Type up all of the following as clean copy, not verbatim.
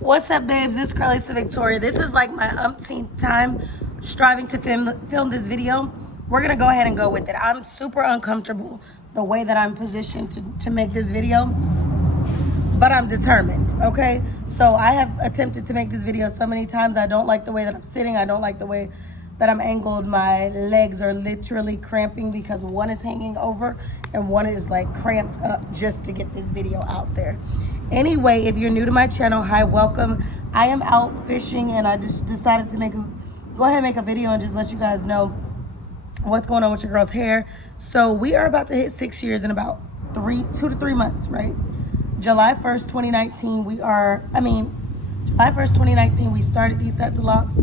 What's up, babes? It's Curly to Victoria. This is like my umpteenth time striving to film this video. We're gonna go ahead and go with it. I'm super uncomfortable the way that I'm positioned to make this video, but I'm determined, okay? So I have attempted to make this video so many times. I don't like the way that I'm sitting. I don't like the way that I'm angled. My legs are literally cramping because one is hanging over and one is like cramped up just to get this video out there. Anyway, if you're new to my channel, hi, welcome. I am out fishing and I just decided to go ahead and make a video and just let you guys know what's going on with your girl's hair. So we are about to hit 6 years in about 2 to 3 months, right? July 1st, 2019, July 1st, 2019, we started these sets of locks.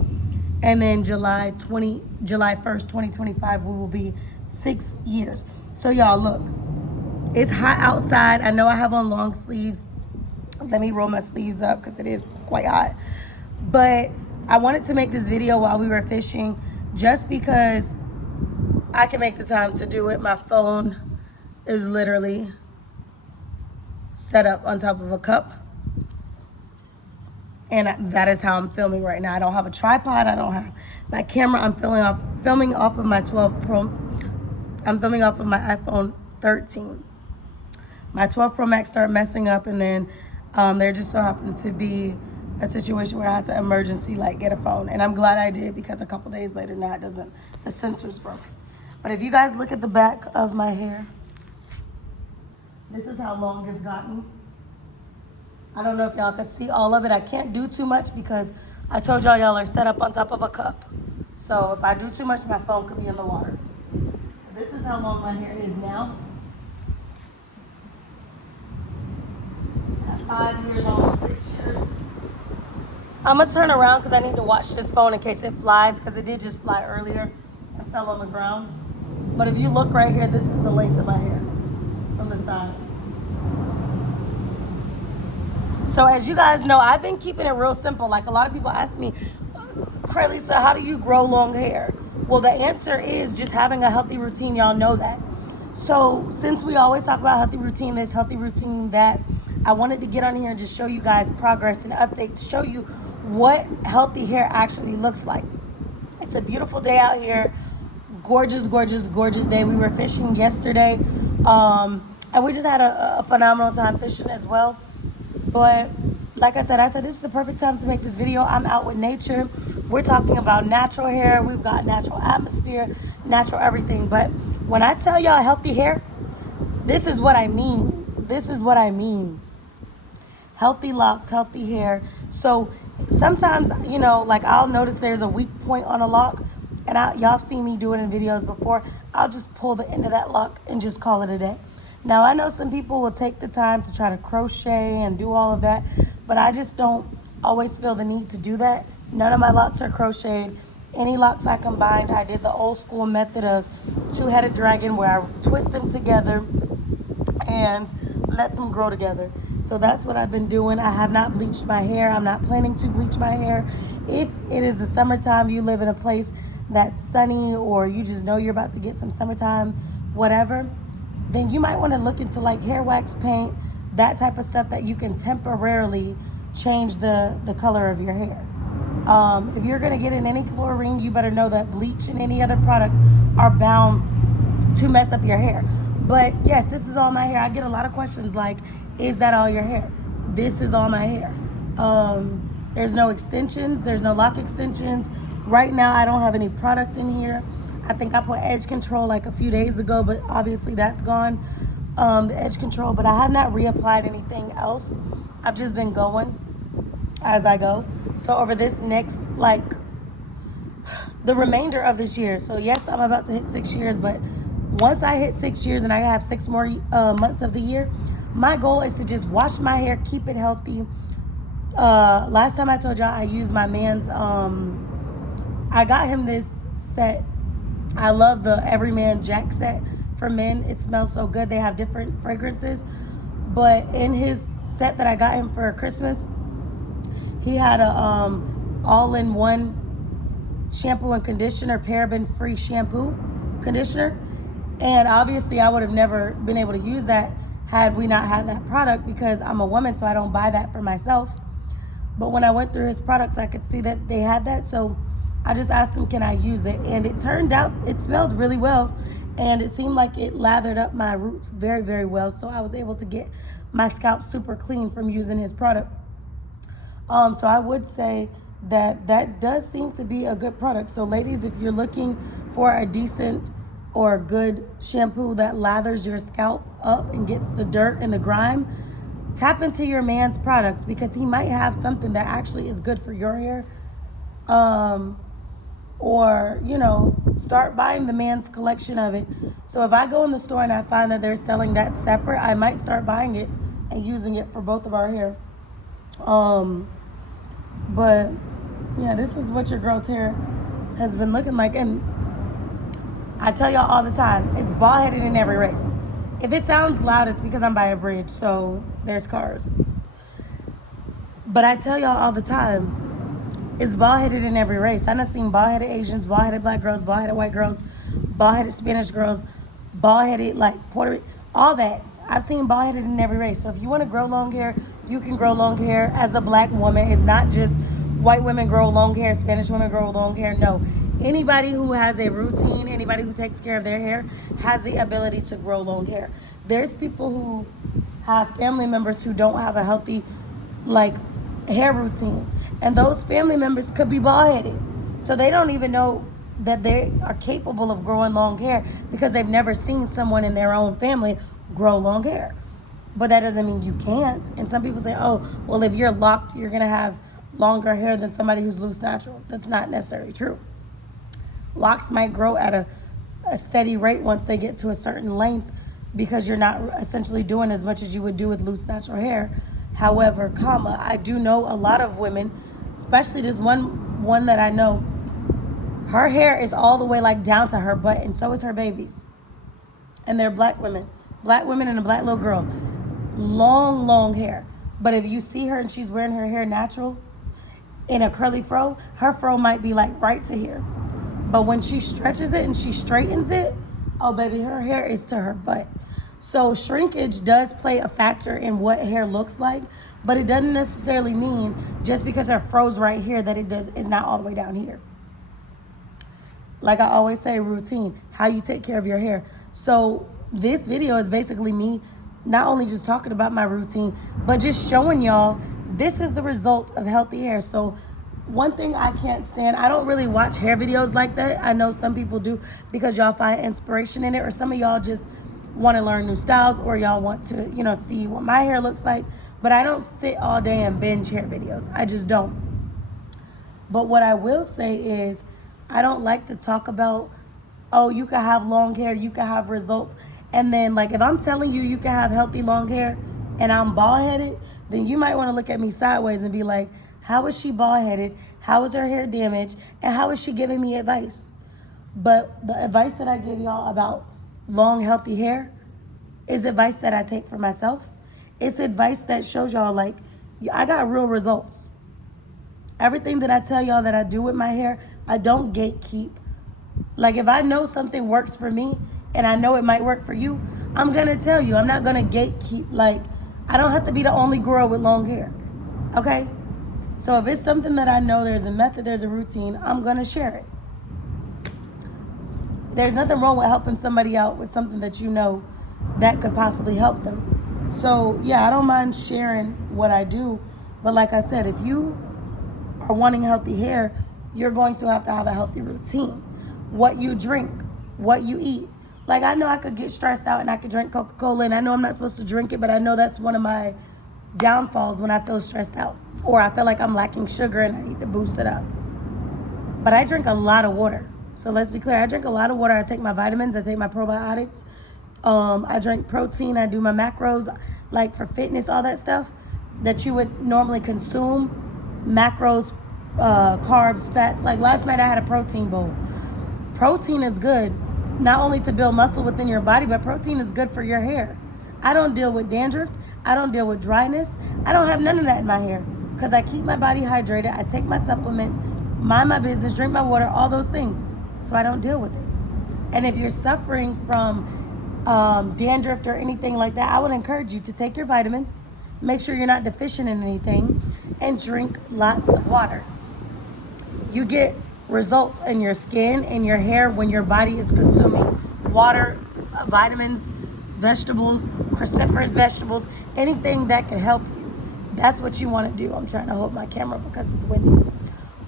And then July 1st, 2025, we will be 6 years. So y'all, look, it's hot outside. I know I have on long sleeves. Let me roll my sleeves up because it is quite hot. But I wanted to make this video while we were fishing just because I can make the time to do it. My phone is literally set up on top of a cup. And that is how I'm filming right now. I don't have a tripod. I don't have my camera. I'm filming off of my 12 Pro. I'm filming off of my iPhone 13. My 12 Pro Max started messing up, and then there just so happened to be a situation where I had to emergency get a phone. And I'm glad I did because a couple days later now the sensor's broke. But if you guys look at the back of my hair, this is how long it's gotten. I don't know if y'all could see all of it. I can't do too much because I told y'all are set up on top of a cup. So if I do too much, my phone could be in the water. This is how long my hair is now. At 5 years, almost 6 years. I'm gonna turn around because I need to watch this phone in case it flies, because it did just fly earlier and fell on the ground. But if you look right here, this is the length of my hair from the side. So as you guys know, I've been keeping it real simple. Like, a lot of people ask me, Craylee, so how do you grow long hair? Well, the answer is just having a healthy routine. Y'all know that. So since we always talk about healthy routine this, healthy routine that, I wanted to get on here and just show you guys progress and update to show you what healthy hair actually looks like. It's a beautiful day out here. Gorgeous, gorgeous, gorgeous day. We were fishing yesterday. And we just had a phenomenal time fishing as well. But like I said, this is the perfect time to make this video. I'm out with nature. We're talking about natural hair. We've got natural atmosphere, natural everything. But when I tell y'all healthy hair, this is what I mean. This is what I mean. Healthy locks, healthy hair. So sometimes, I'll notice there's a weak point on a lock. And y'all seen me do it in videos before. I'll just pull the end of that lock and just call it a day. Now, I know some people will take the time to try to crochet and do all of that, but I just don't always feel the need to do that. None of my locks are crocheted. Any locks I combined, I did the old school method of two-headed dragon where I twist them together and let them grow together. So that's what I've been doing. I have not bleached my hair. I'm not planning to bleach my hair. If it is the summertime, you live in a place that's sunny, or you just know you're about to get some summertime, whatever, then you might want to look into hair wax paint, that type of stuff that you can temporarily change the color of your hair. If you're going to get in any chlorine, you better know that bleach and any other products are bound to mess up your hair. But yes, this is all my hair. I get a lot of questions like, is that all your hair? This is all my hair. There's no extensions. There's no lock extensions. Right now, I don't have any product in here. I think I put edge control a few days ago, but obviously that's gone, the edge control. But I have not reapplied anything else. I've just been going as I go. So over this next, the remainder of this year. So yes, I'm about to hit 6 years, but once I hit 6 years and I have 6 more months of the year, my goal is to just wash my hair, keep it healthy. Last time I told y'all I used my man's, I got him this set. I love the Everyman Jack set for men. It smells so good. They have different fragrances. But in his set that I got him for Christmas, he had a all-in-one shampoo and conditioner, paraben-free shampoo, conditioner. And obviously I would have never been able to use that had we not had that product, because I'm a woman, so I don't buy that for myself. But when I went through his products, I could see that they had that. So I just asked him, can I use it? And it turned out it smelled really well. And it seemed like it lathered up my roots very, very well. So I was able to get my scalp super clean from using his product. So I would say that that does seem to be a good product. So ladies, if you're looking for a decent or good shampoo that lathers your scalp up and gets the dirt and the grime, tap into your man's products, because he might have something that actually is good for your hair. Or, start buying the man's collection of it. So if I go in the store and I find that they're selling that separate, I might start buying it and using it for both of our hair. But yeah, this is what your girl's hair has been looking like. And I tell y'all all the time, it's bald headed in every race. If it sounds loud, it's because I'm by a bridge, so there's cars. But I tell y'all all the time, it's bald headed in every race. I done seen bald headed Asians, bald headed black girls, bald headed white girls, bald headed Spanish girls, bald headed like Puerto Rican, all that. I've seen bald headed in every race. So if you want to grow long hair, you can grow long hair as a black woman. It's not just white women grow long hair, Spanish women grow long hair. No. Anybody who has a routine, anybody who takes care of their hair has the ability to grow long hair. There's people who have family members who don't have a healthy hair routine. And those family members could be bald headed. So they don't even know that they are capable of growing long hair because they've never seen someone in their own family grow long hair. But that doesn't mean you can't. And some people say, oh, well, if you're locked, you're going to have longer hair than somebody who's loose natural. That's not necessarily true. Locks might grow at a steady rate once they get to a certain length, because you're not essentially doing as much as you would do with loose natural hair. However, I do know a lot of women, especially this one that I know, her hair is all the way down to her butt, and so is her baby's. And they're black women and a black little girl. Long hair. But if you see her and she's wearing her hair natural in a curly fro, her fro might be right to here. But when she stretches it and she straightens it, oh baby, her hair is to her butt. So shrinkage does play a factor in what hair looks like, but it doesn't necessarily mean just because her fro's right here that is not all the way down here. Like I always say, routine, how you take care of your hair. So this video is basically me not only just talking about my routine, but just showing y'all this is the result of healthy hair. So one thing I can't stand, I don't really watch hair videos like that. I know some people do because y'all find inspiration in it, or some of y'all just want to learn new styles, or y'all want to, see what my hair looks like. But I don't sit all day and binge hair videos. I just don't. But what I will say is, I don't like to talk about, oh, you can have long hair, you can have results. And then if I'm telling you you can have healthy long hair and I'm bald headed, then you might want to look at me sideways and be like, how is she bald headed? How is her hair damaged? And how is she giving me advice? But the advice that I give y'all about long, healthy hair is advice that I take for myself. It's advice that shows y'all I got real results. Everything that I tell y'all that I do with my hair, I don't gatekeep. If I know something works for me and I know it might work for you, I'm going to tell you. I'm not going to gatekeep. I don't have to be the only girl with long hair. Okay? So if it's something that I know there's a method, there's a routine, I'm going to share it. There's nothing wrong with helping somebody out with something that you know that could possibly help them. So, yeah, I don't mind sharing what I do. But like I said, if you are wanting healthy hair, you're going to have a healthy routine. What you drink, what you eat. I know I could get stressed out and I could drink Coca-Cola, and I know I'm not supposed to drink it, but I know that's one of my downfalls when I feel stressed out, or I feel like I'm lacking sugar and I need to boost it up. But I drink a lot of water. So let's be clear, I drink a lot of water. I take my vitamins, I take my probiotics. I drink protein, I do my macros, for fitness, all that stuff that you would normally consume. Macros, carbs, fats. Last night I had a protein bowl. Protein is good, not only to build muscle within your body, but protein is good for your hair. I don't deal with dandruff. I don't deal with dryness. I don't have none of that in my hair because I keep my body hydrated. I take my supplements, mind my business, drink my water, all those things. So I don't deal with it. And if you're suffering from dandruff or anything like that, I would encourage you to take your vitamins, Make sure you're not deficient in anything, and drink lots of water. You get results in your skin and your hair when your body is consuming water, vitamins, vegetables, cruciferous vegetables, anything that can help you. That's what you want to do. I'm trying to hold my camera because it's windy.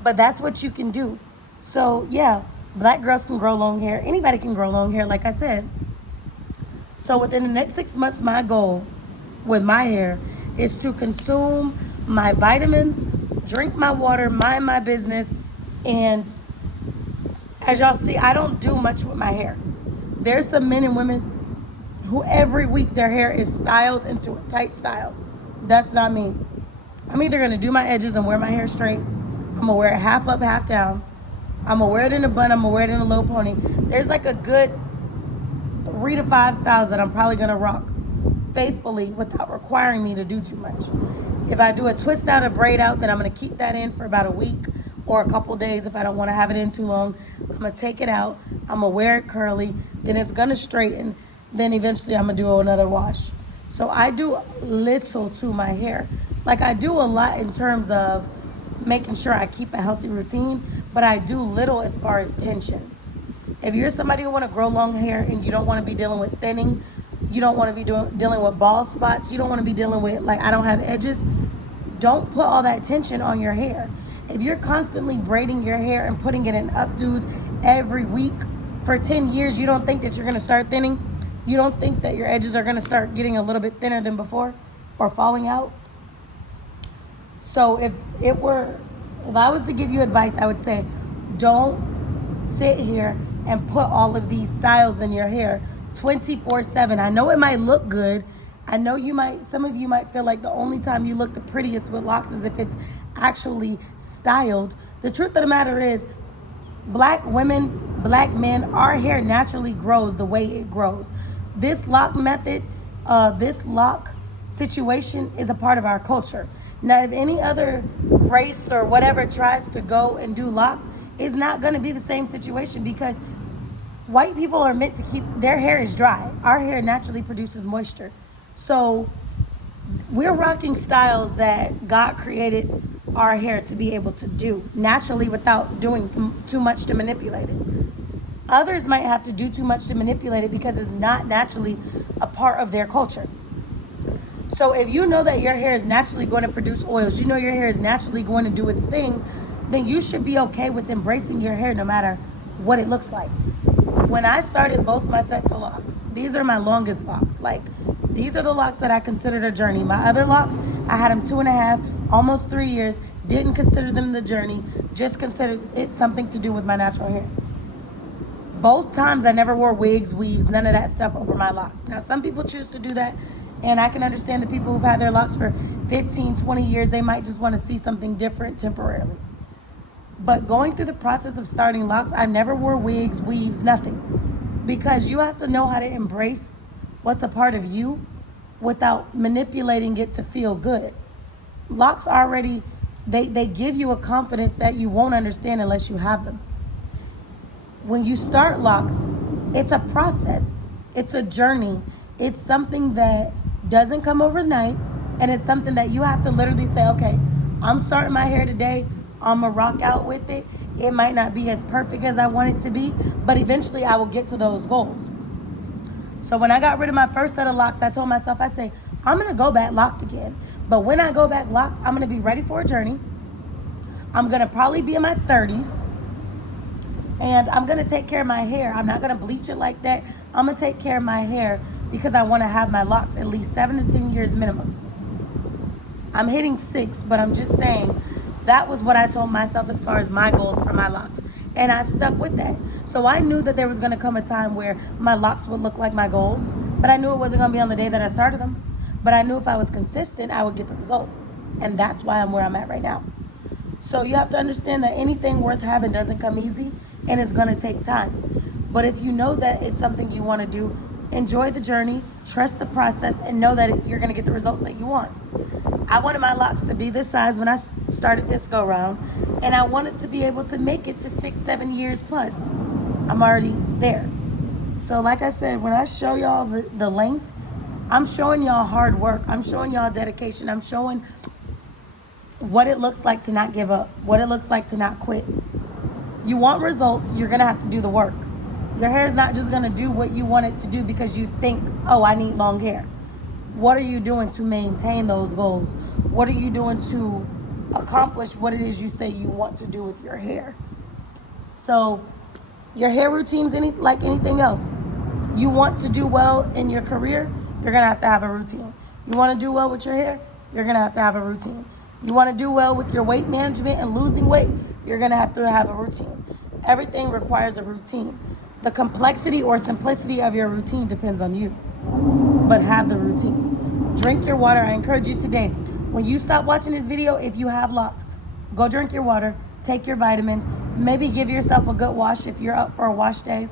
But that's what you can do. So yeah, black girls can grow long hair. Anybody can grow long hair, like I said. So within the next 6 months, my goal with my hair is to consume my vitamins, drink my water, mind my business, and as y'all see, I don't do much with my hair. There's some men and women who every week their hair is styled into a tight style. That's not me. I'm either gonna do my edges and wear my hair straight. I'm gonna wear it half up, half down. I'm gonna wear it in a bun. I'm gonna wear it in a low pony. There's like a good 3 to 5 styles that I'm probably gonna rock faithfully without requiring me to do too much. If I do a twist out, a braid out, then I'm gonna keep that in for about a week or a couple days if I don't wanna have it in too long. I'm gonna take it out, I'm gonna wear it curly, then it's gonna straighten, then eventually I'm gonna do another wash. So I do little to my hair. Like I do a lot in terms of making sure I keep a healthy routine, but I do little as far as tension. If you're somebody who want to grow long hair and you don't want to be dealing with thinning, you don't want to be dealing with bald spots, you don't want to be dealing with, like, I don't have edges, don't put all that tension on your hair. If you're constantly braiding your hair and putting it in updos every week for 10 years, you don't think that you're going to start thinning? You don't think that your edges are going to start getting a little bit thinner than before or falling out? So if I was to give you advice, I would say don't sit here and put all of these styles in your hair 24/7. I know it might look good. I know some of you might feel like the only time you look the prettiest with locks is if it's actually styled. The truth of the matter is, black women, black men, our hair naturally grows the way it grows. This lock method, this lock situation is a part of our culture. Now, if any other race or whatever tries to go and do locks, it's not going to be the same situation because white people are meant to keep, their hair is dry. Our hair naturally produces moisture. So we're rocking styles that God created our hair to be able to do naturally without doing too much to manipulate it. Others might have to do too much to manipulate it because it's not naturally a part of their culture. So if you know that your hair is naturally going to produce oils, you know your hair is naturally going to do its thing, then you should be okay with embracing your hair no matter what it looks like. When I started both my sets of locks, these are my longest locks. Like, these are the locks that I considered a journey. My other locks, I had them 2.5, almost 3 years, didn't consider them the journey, just considered it something to do with my natural hair. Both times I never wore wigs, weaves, none of that stuff over my locks. Now, some people choose to do that, and I can understand the people who've had their locks for 15, 20 years, they might just want to see something different temporarily. But going through the process of starting locks, I never wore wigs, weaves, nothing. Because you have to know how to embrace what's a part of you without manipulating it to feel good. Locks already, they give you a confidence that you won't understand unless you have them. When you start locks, it's a process. It's a journey. It's something that doesn't come overnight, and it's something that you have to literally say, okay, I'm starting my hair today. I'm gonna rock out with it. It might not be as perfect as I want it to be, but eventually I will get to those goals. So when I got rid of my first set of locks, I told myself, I say, I'm gonna go back locked again. But when I go back locked, I'm gonna be ready for a journey. I'm gonna probably be in my 30s. And I'm gonna take care of my hair. I'm not gonna bleach it like that. I'm gonna take care of my hair because I wanna have my locks at least 7 to 10 years minimum. I'm hitting 6, but I'm just saying, that was what I told myself as far as my goals for my locks. And I've stuck with that. So I knew that there was going to come a time where my locks would look like my goals, but I knew it wasn't going to be on the day that I started them. But I knew if I was consistent, I would get the results. And that's why I'm where I'm at right now. So you have to understand that anything worth having doesn't come easy, and it's going to take time. But if you know that it's something you want to do, enjoy the journey, trust the process, and know that you're going to get the results that you want. I wanted my locks to be this size when I started this go round, and I wanted to be able to make it to 6-7 years plus. I'm already there. So like I said, when I show y'all the length, I'm showing y'all hard work. I'm showing y'all dedication. I'm showing what it looks like to not give up, what it looks like to not quit. You want results, you're gonna have to do the work. Your hair is not just gonna do what you want it to do because you think, oh, I need long hair. What are you doing to maintain those goals? What are you doing to accomplish what it is you say you want to do with your hair? So your hair routine's like anything else. You want to do well in your career, you're gonna have to have a routine. You wanna do well with your hair, you're gonna have to have a routine. You wanna do well with your weight management and losing weight, you're gonna have to have a routine. Everything requires a routine. The complexity or simplicity of your routine depends on you, but have the routine. Drink your water. I encourage you today, when you stop watching this video, if you have LOC, go drink your water, take your vitamins, maybe give yourself a good wash if you're up for a wash day.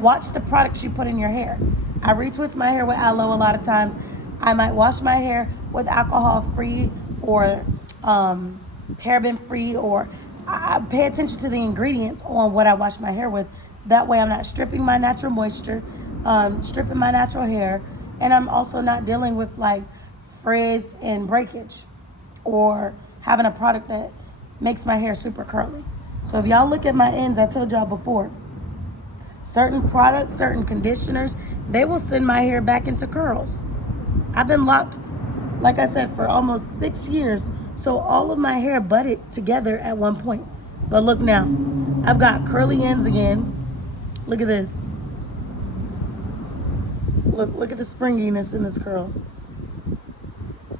Watch the products you put in your hair. I retwist my hair with aloe a lot of times. I might wash my hair with alcohol-free or paraben-free, or I pay attention to the ingredients on what I wash my hair with. That way I'm not stripping my natural moisture, stripping my natural hair, and I'm also not dealing with like frizz and breakage or having a product that makes my hair super curly. So if y'all look at my ends, I told y'all before, certain products, certain conditioners, they will send my hair back into curls. I've been locked, like I said, for almost 6 years. So all of my hair budded together at one point. But look now, I've got curly ends again. Look at this. Look at the springiness in this curl.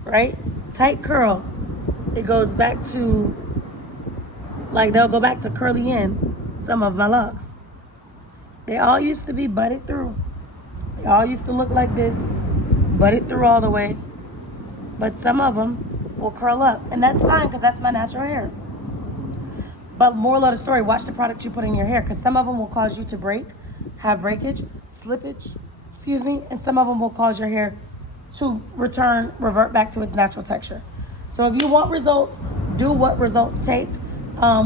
Right? Tight curl. It goes back to, like, they'll go back to curly ends, some of my locks. They all used to be budded through. They all used to look like this, budded through all the way. But some of them will curl up, and that's fine because that's my natural hair. But moral of the story, watch the products you put in your hair, because some of them will cause you to break, have breakage, slippage, and some of them will cause your hair to revert back to its natural texture. So if you want results, do what results take,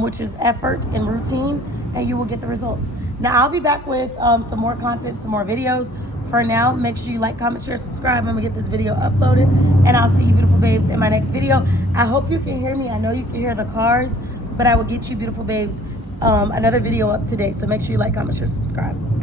which is effort and routine, and you will get the results. Now, I'll be back with some more content, some more videos. For now, make sure you like, comment, share, subscribe. I'm going to get this video uploaded, and I'll see you beautiful babes in my next video. I hope you can hear me. I know you can hear the cars, but I will get you beautiful babes another video up today. So make sure you like, comment, share, subscribe.